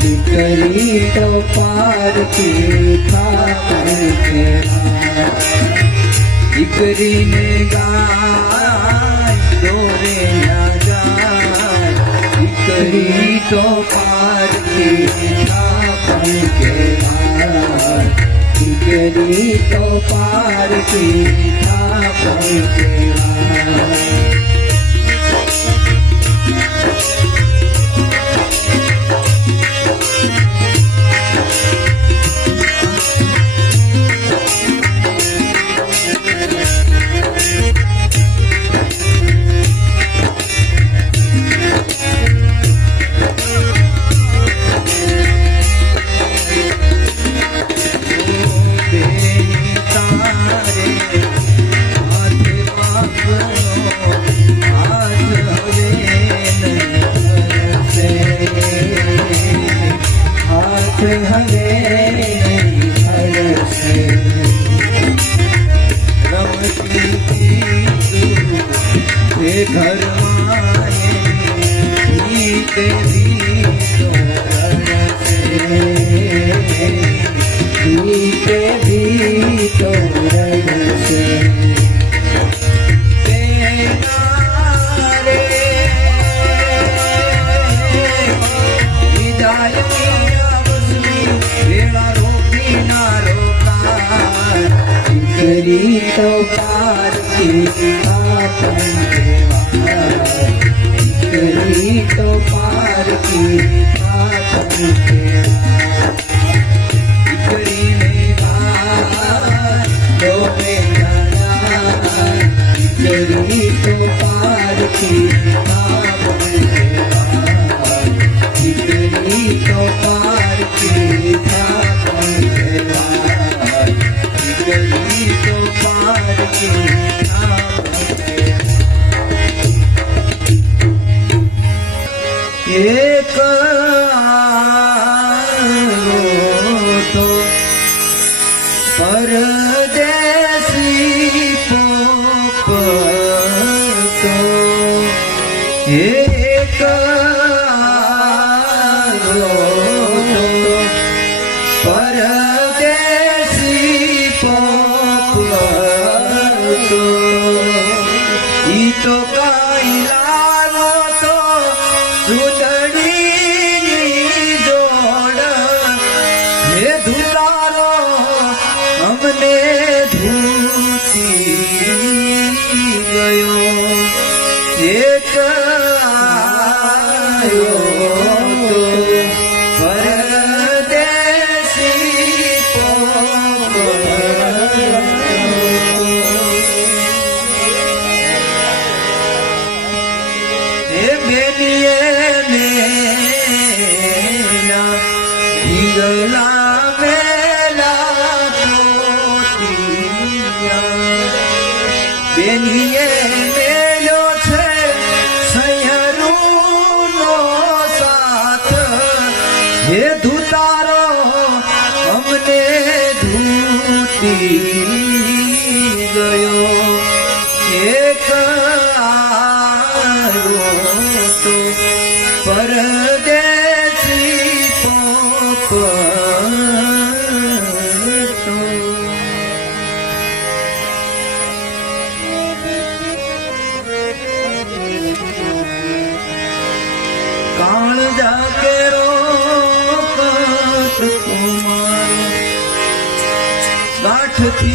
દીકરી તો પારકી ઠાકર કેવા દીકરીને ગાય દોરે ના જાય દીકરી તો પારકી ઠાકર કેવા દીકરી તો પારકી ઠાકર કેવા घर तो पार की દીકરી તો પારકી ઠાકર દીકરીને દોરે દીકરી તો પારકી દીકરી તો પારકી ઠાકર દીકરી તો પારકી एक तो परदेसी पोप तो एक परदेसी पोप तो ई तो काई लालो तो हमने धूती गयो एक आयो तो परदेसी पोप बेनिए मेरा हीरला બેનીએ મેલ્યો છે સૈયરુનો સાથ હે ધુતારો અમને ધૂતી ગયો એક આયો તો પરદેશી પોપ काल जाके रोकत कुमार गाठ थी